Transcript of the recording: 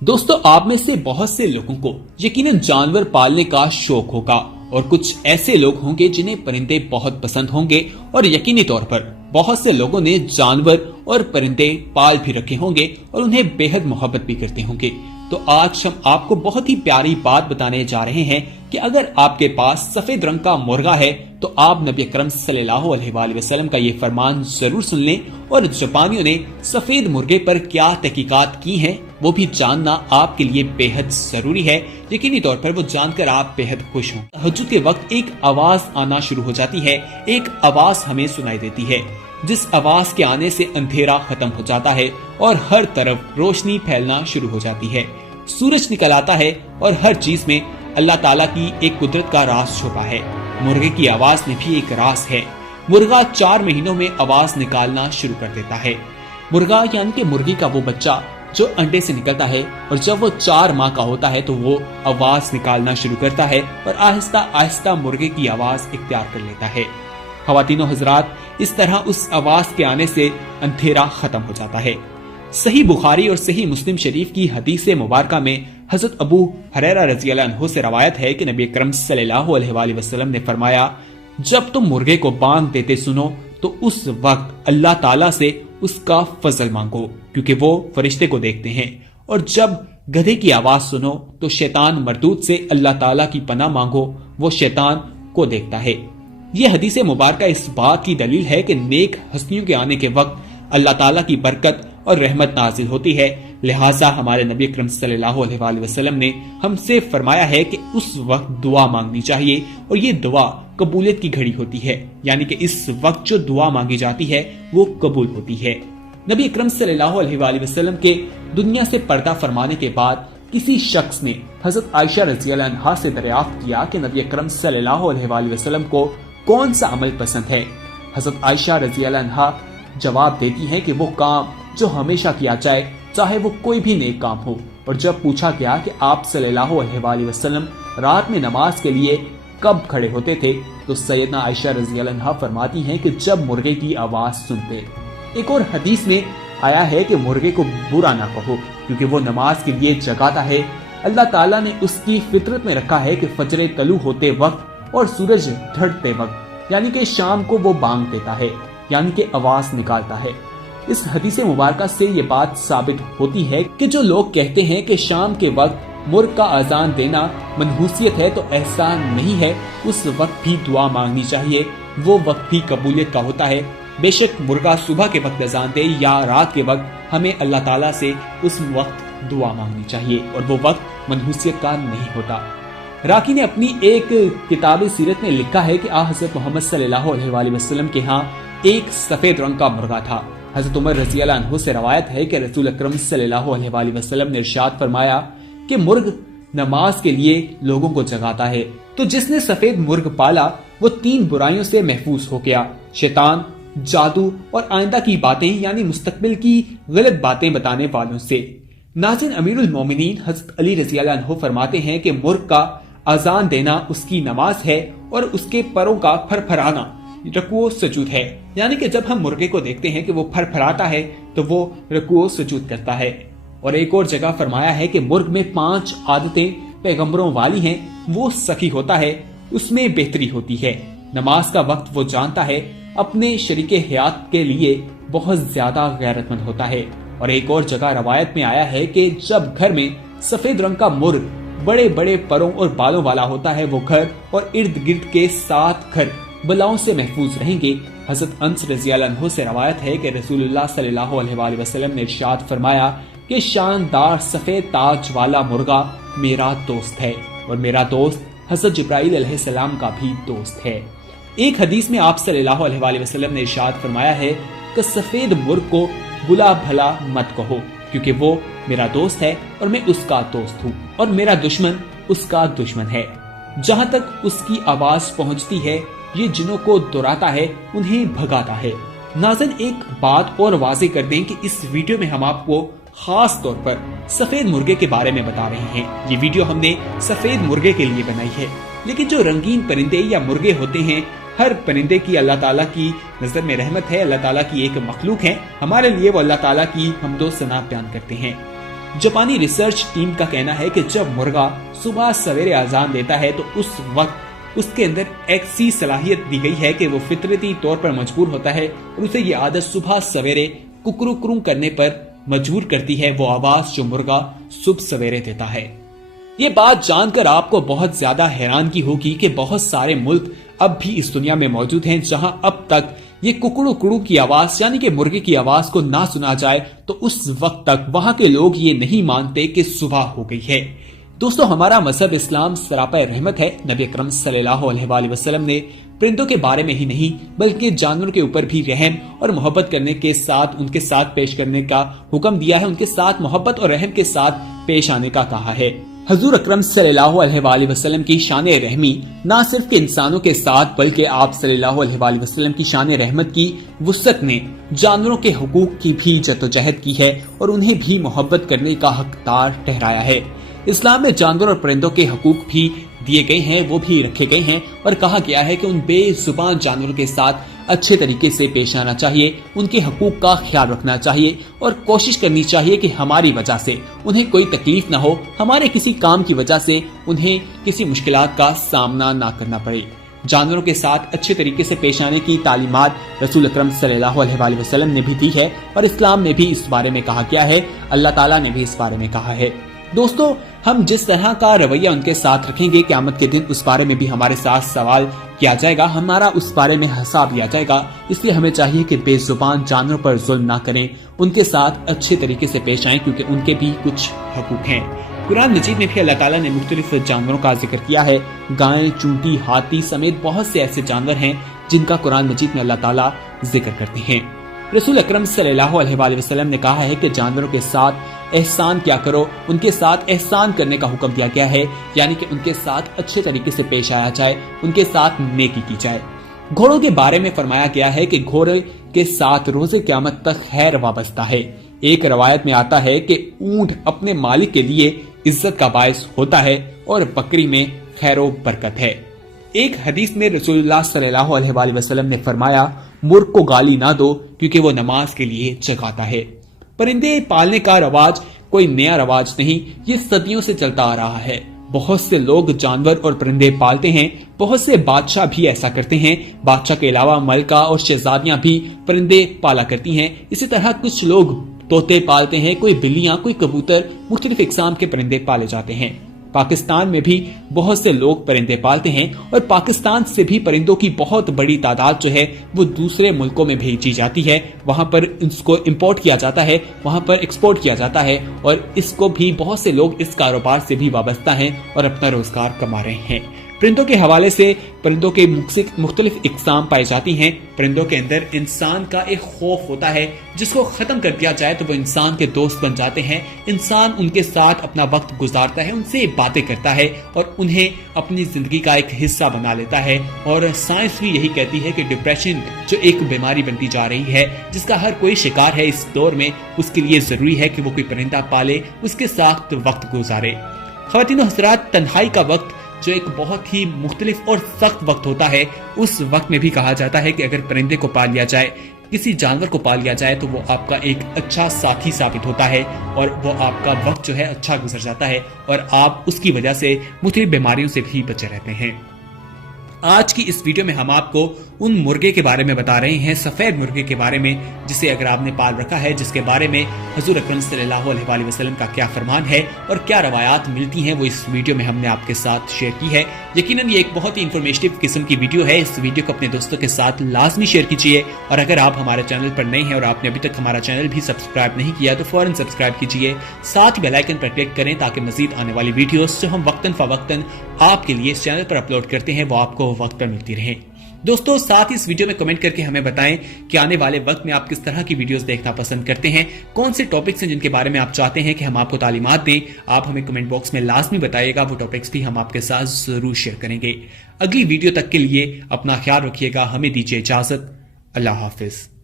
دوستو، آپ میں سے بہت سے لوگوں کو یقیناً جانور پالنے کا شوق ہوگا اور کچھ ایسے لوگ ہوں گے جنہیں پرندے بہت پسند ہوں گے اور یقینی طور پر بہت سے لوگوں نے جانور اور پرندے پال بھی رکھے ہوں گے اور انہیں بے حد محبت بھی کرتے ہوں گے۔ تو آج ہم آپ کو بہت ہی پیاری بات بتانے جا رہے ہیں کہ اگر آپ کے پاس سفید رنگ کا مرغا ہے تو آپ نبی اکرم صلی اللہ علیہ وآلہ وسلم کا یہ فرمان ضرور سن لیں، اور جاپانیوں نے سفید مرغے پر کیا تحقیقات کی ہیں وہ بھی جاننا آپ کے لیے بے حد ضروری ہے۔ یقینی طور پر وہ جان کر آپ بے حد خوش ہوں۔ تہجد کے وقت ایک آواز آنا شروع ہو جاتی ہے، ایک آواز ہمیں سنائی دیتی ہے جس آواز کے آنے سے اندھیرا ختم ہو جاتا ہے اور ہر طرف روشنی پھیلنا شروع ہو جاتی ہے، سورج نکل آتا ہے اور ہر چیز میں اللہ تعالیٰ کی ایک قدرت کا راز چھپا ہے۔ مرغے کی آواز میں بھی ایک راز ہے۔ مرغا 4 مہینوں میں آواز نکالنا شروع کر دیتا ہے۔ مرغا یعنی کہ مرغی کا وہ بچہ جو انڈے سے نکلتا ہے اور جب وہ 4 ماہ کا ہوتا ہے تو وہ آواز نکالنا شروع کرتا ہے اور آہستہ آہستہ مرغے کی آواز اختیار کر لیتا ہے۔ خواتین و حضرات، اس طرح اس آواز کے آنے سے اندھیرا ختم ہو جاتا ہے۔ صحیح بخاری اور صحیح مسلم شریف کی حدیث مبارکہ میں حضرت ابو ہریرہ رضی اللہ عنہ سے روایت ہے کہ نبی اکرم صلی اللہ علیہ وآلہ وسلم نے فرمایا، جب تم مرغے کو بانگ دیتے سنو تو اس وقت اللہ تعالیٰ سے اس کا فضل مانگو کیونکہ وہ فرشتے کو دیکھتے ہیں، اور جب گدھے کی آواز سنو تو شیطان مردود سے اللہ تعالیٰ کی پناہ مانگو، وہ شیطان کو دیکھتا ہے۔ یہ حدیث مبارکہ اس بات کی دلیل ہے کہ نیک ہستیوں کے آنے کے وقت اللہ تعالیٰ کی برکت اور رحمت نازل ہوتی ہے، لہٰذا ہمارے نبی اکرم صلی اللہ علیہ وآلہ وسلم نے ہم سے فرمایا ہے کہ اس وقت دعا مانگنی چاہیے، اور یہ دعا قبولیت کی گھڑی ہوتی ہے، یعنی کہ اس وقت جو دعا مانگی جاتی ہے وہ قبول ہوتی ہے۔ نبی اکرم صلی اللہ علیہ وآلہ وسلم کے دنیا سے پردہ فرمانے کے بعد کسی شخص نے حضرت عائشہ رضی اللہ عنہا سے دریافت کیا کہ نبی اکرم صلی اللہ علیہ وآلہ وسلم کو کون سا عمل پسند ہے؟ حضرت عائشہ رضی اللہ عنہا جواب دیتی ہیں کہ وہ کام جو ہمیشہ کیا جائے، چاہے وہ کوئی بھی نیک کام ہو۔ اور جب پوچھا گیا کہ آپ صلی اللہ علیہ وآلہ وسلم رات میں نماز کے لیے کب کھڑے ہوتے تھے تو سیدنا عائشہ رضی اللہ عنہا فرماتی ہیں کہ جب مرغے کی آواز سنتے۔ ایک اور حدیث میں آیا ہے کہ مرغے کو برا نہ کہو کیونکہ وہ نماز کے لیے جگاتا ہے۔ اللہ تعالیٰ نے اس کی فطرت میں رکھا ہے کہ فجر طلوع ہوتے وقت اور سورج ڈھلتے وقت، یعنی کہ شام کو وہ بانگ دیتا ہے، یعنی کہ آواز نکالتا ہے۔ اس حدیث مبارکہ سے یہ بات ثابت ہوتی ہے کہ جو لوگ کہتے ہیں کہ شام کے وقت مرغ کا اذان دینا منحوسیت ہے تو ایسا نہیں ہے، اس وقت بھی دعا مانگنی چاہیے، وہ وقت بھی قبولیت کا ہوتا ہے۔ بے شک مرغا صبح کے وقت اذان دے یا رات کے وقت، ہمیں اللہ تعالیٰ سے اس وقت دعا مانگنی چاہیے اور وہ وقت منحوسیت کا نہیں ہوتا۔ راکی نے اپنی ایک کتاب سیرت میں لکھا ہے کہ حضرت محمد صلی اللہ علیہ وآلہ وسلم کے ہاں ایک سفید رنگ کا مرغا تھا۔ حضرت عمر رضی اللہ عنہ سے روایت ہے کہ رسول اکرم صلی اللہ علیہ وآلہ وسلم نے ارشاد فرمایا کہ مرغ نماز کے لیے لوگوں کو جگاتا ہے، تو جس نے سفید مرغ پالا وہ 3 برائیوں سے محفوظ ہو گیا، شیطان، جادو اور آئندہ کی باتیں یعنی مستقبل کی غلط باتیں بتانے والوں سے۔ ناظرین، امیر المومنین حضرت علی رضی اللہ عنہ فرماتے ہیں کہ مرغ کا اذان دینا اس کی نماز ہے اور اس کے پروں کا پھرپھرانا رکوع و سجود ہے، یعنی کہ جب ہم مرغے کو دیکھتے ہیں کہ وہ پھرپھراتا ہے تو وہ رکوع و سجود کرتا ہے۔ اور ایک اور جگہ فرمایا ہے کہ مرغ میں 5 عادتیں پیغمبروں والی ہیں، وہ سخی ہوتا ہے، اس میں بہتری ہوتی ہے، نماز کا وقت وہ جانتا ہے، اپنے شریک حیات کے لیے بہت زیادہ غیرت مند ہوتا ہے۔ اور ایک اور جگہ روایت میں آیا ہے کہ جب گھر میں سفید رنگ کا مرغ بڑے بڑے پروں اور بالوں والا ہوتا ہے، وہ گھر اور ارد گرد کے 7 گھر بلاؤں سے محفوظ رہیں گے۔ حضرت انس رضی اللہ عنہ سے روایت ہے کہ رسول اللہ صلی اللہ علیہ وآلہ وسلم نے ارشاد فرمایا کہ شاندار سفید تاج والا مرغا میرا دوست ہے اور میرا دوست حضرت جبرائیل علیہ السلام کا بھی دوست ہے۔ ایک حدیث میں آپ صلی اللہ علیہ وآلہ وسلم نے ارشاد فرمایا ہے کہ سفید مرغ کو بلا بھلا مت کہو کیونکہ وہ میرا دوست ہے اور میں اس کا دوست ہوں، اور میرا دشمن اس کا دشمن ہے۔ جہاں تک اس کی آواز پہنچتی ہے یہ جنوں کو دہراتا ہے، انہیں بھگاتا ہے۔ ناظرین، ایک بات اور واضح کر دیں کہ اس ویڈیو میں ہم آپ کو خاص طور پر سفید مرغے کے بارے میں بتا رہے ہیں۔ یہ ویڈیو ہم نے سفید مرغے کے لیے بنائی ہے، لیکن جو رنگین پرندے یا مرغے ہوتے ہیں، ہر پرندے کی اللہ تعالیٰ کی نظر میں رحمت ہے، اللہ تعالیٰ کی ایک مخلوق ہے، ہمارے لیے وہ اللہ تعالیٰ کی حمد و ثنا بیان کرتے ہیں۔ जापानी रिसर्च टीम का कहना है कि जब मुर्गा सुबह सवेरे अजान देता है तो उस वक्त उसके अंदर ऐसी सलाहियत दी गई है कि वो फितरती तौर पर मजबूर होता है और उसे ये आदत सुबह सवेरे कुकरू करने पर मजबूर करती है, वो आवाज जो मुर्गा सुबह सवेरे देता है। ये बात जानकर आपको बहुत ज्यादा हैरानगी होगी कि बहुत सारे मुल्क अब भी इस दुनिया में मौजूद हैं जहां अब तक ये कुकड़ू की आवाज यानी कि मुर्गे की आवाज को ना सुना जाए तो उस वक्त तक वहां के लोग ये नहीं मानते कि सुबह हो गई है। दोस्तों, हमारा मजहब इस्लाम सरापा रहमत है। नबी अकरम सल्लल्लाहु अलैहि वसल्लम ने परिंदों के बारे में ही नहीं बल्कि जानवरों के ऊपर भी रहम और मोहब्बत करने के साथ उनके साथ पेश करने का हुक्म दिया है, उनके साथ मोहब्बत और रहम के साथ पेश आने का कहा है। हजूर अकरम सल्लल्लाहु अलैहि वसल्लम की शान रहमी न सिर्फ इंसानों के साथ बल्कि आप सल्लल्लाहु अलैहि वसल्लम की शान रहमत की वुसअत ने जानवरों के हुकूक की भी जद्दोजहद की है और उन्हें भी मोहब्बत करने का हकदार ठहराया है। इस्लाम में जानवर और परिंदों के हुकूक भी दिए गए हैं, वो भी रखे गए हैं और कहा गया है कि उन बेजुबान जानवरों के साथ अच्छे तरीके से पेश आना चाहिए, उनके हुकूक का ख्याल रखना चाहिए और कोशिश करनी चाहिए कि हमारी वजह से उन्हें कोई तकलीफ ना हो, हमारे किसी काम की वजह से उन्हें किसी मुश्किलात का सामना ना करना पड़े। जानवरों के साथ अच्छे तरीके से पेश आने की तालीमात रसूल अकरम सल्लल्लाहु अलैहि वसल्लम ने भी दी है और इस्लाम में भी इस बारे में कहा गया है, अल्लाह ताला ने भी इस बारे में कहा है। दोस्तों, हम जिस तरह का रवैया उनके साथ रखेंगे क़यामत के दिन उस बारे में भी हमारे साथ सवाल किया जाएगा, हमारा उस बारे में हिसाब लिया जाएगा। इसलिए हमें चाहिए कि बेजुबान जानवरों पर जुल्म ना करें, उनके साथ अच्छे तरीके से पेश आएं क्योंकि उनके भी कुछ हकूक हैं। कुरान मजीद में भी अल्लाह ताला ने मुख्तलिफ जानवरों का जिक्र किया है। गाय, चूंटी, हाथी समेत बहुत से ऐसे जानवर हैं जिनका कुरान मजीद में अल्लाह ताला जिक्र करते हैं। रसूल अकरम सल्लल्लाहु अलैहि वसल्लम ने कहा है कि जानवरों के साथ एहसान क्या करो, उनके साथ एहसान करने का हुक्म दिया गया है, यानी कि उनके साथ अच्छे तरीके से पेश आया जाए, उनके साथ नेकी की जाए। घोड़ों के बारे में फरमाया गया है कि घोड़े के साथ रोजे क़यामत तक खैर वाबस्ता है। एक रवायत में आता है कि ऊंट अपने मालिक के लिए इज्जत का बायस होता है और बकरी में खैरो बरकत है। एक हदीस में रसूलुल्लाह सल्लल्लाहु अलैहि वसल्लम ने फरमाया, मुर्ग को गाली ना दो क्योंकि वो नमाज के लिए जगाता है। परिंदे पालने का रवाज कोई नया रवाज नहीं, ये सदियों से चलता आ रहा है। बहुत से लोग जानवर और परिंदे पालते हैं, बहुत से बादशाह भी ऐसा करते हैं। बादशाह के अलावा मलका और शहजादियां भी परिंदे पाला करती हैं। इसी तरह कुछ लोग तोते पालते हैं, कोई बिल्लियां, कोई कबूतर, मुख्तलिफ इकसाम के परिंदे पाले जाते हैं। पाकिस्तान में भी बहुत से लोग परिंदे पालते हैं और पाकिस्तान से भी परिंदों की बहुत बड़ी तादाद जो है वो दूसरे मुल्कों में भेजी जाती है, वहां पर इसको इंपोर्ट किया जाता है, वहां पर एक्सपोर्ट किया जाता है और इसको भी बहुत से लोग इस कारोबार से भी वाबस्ता हैं और अपना रोजगार कमा रहे हैं। परिंदों के हवाले से परिंदों के मुख्तलिफ इकसाम पाई जाती हैं। परिंदों के अंदर इंसान का एक खौफ होता है, जिसको खत्म कर दिया जाए तो वो इंसान के दोस्त बन जाते हैं। इंसान उनके साथ अपना वक्त गुजारता है, उनसे बातें करता है और उन्हें अपनी जिंदगी का एक हिस्सा बना लेता है। और साइंस भी यही कहती है कि डिप्रेशन जो एक बीमारी बनती जा रही है, जिसका हर कोई शिकार है इस दौर में, उसके लिए जरूरी है कि वो कोई परिंदा पाले, उसके साथ वक्त गुजारे। ख्वातीन हज़रात, तन्हाई का वक्त जो एक बहुत ही मुख्तलिफ और सख्त वक्त होता है, उस वक्त में भी कहा जाता है कि अगर परिंदे को पाल लिया जाए, किसी जानवर को पाल लिया जाए तो वो आपका एक अच्छा साथी साबित होता है और वो आपका वक्त जो है अच्छा गुजर जाता है और आप उसकी वजह से मुख्तलिफ बीमारियों से भी बचे रहते हैं। आज की इस वीडियो में हम आपको उन मुर्गे के बारे में बता रहे हैं, सफेद मुर्गे के बारे में, जिसे अगर आपने पाल रखा है, जिसके बारे में हुजूर अकरम सल्लल्लाहु अलैहि वसल्लम का क्या फरमान है और क्या रवायात मिलती हैं, वो इस वीडियो में हमने आपके साथ शेयर की है। यकीनन ये एक बहुत ही इंफॉर्मेटिव किस्म की वीडियो है। इस वीडियो को अपने दोस्तों के साथ लाजमी शेयर कीजिए और अगर आप हमारे चैनल पर नए हैं और आपने अभी तक हमारा चैनल भी सब्सक्राइब नहीं किया तो फौरन सब्सक्राइब कीजिए, साथ ही बेल आइकन पर क्लिक करें ताकि मजीद आने वाली वीडियोस जो हम वक्तन फवक्तन आपके लिए इस चैनल पर अपलोड करते हैं वो आपको वक्त पर मिलती रहे। दोस्तों, साथ ही इस वीडियो में कमेंट करके हमें बताएं कि आने वाले वक्त में आप किस तरह की वीडियोस देखना पसंद करते हैं, कौन से टॉपिक्स हैं जिनके बारे में आप चाहते हैं कि हम आपको तालीमात दें। आप हमें कमेंट बॉक्स में लाजमी बताइएगा, वो टॉपिक्स भी हम आपके साथ जरूर शेयर करेंगे। अगली वीडियो तक के लिए अपना ख्याल रखिएगा, हमें दीजिए इजाजत। अल्लाह हाफिज।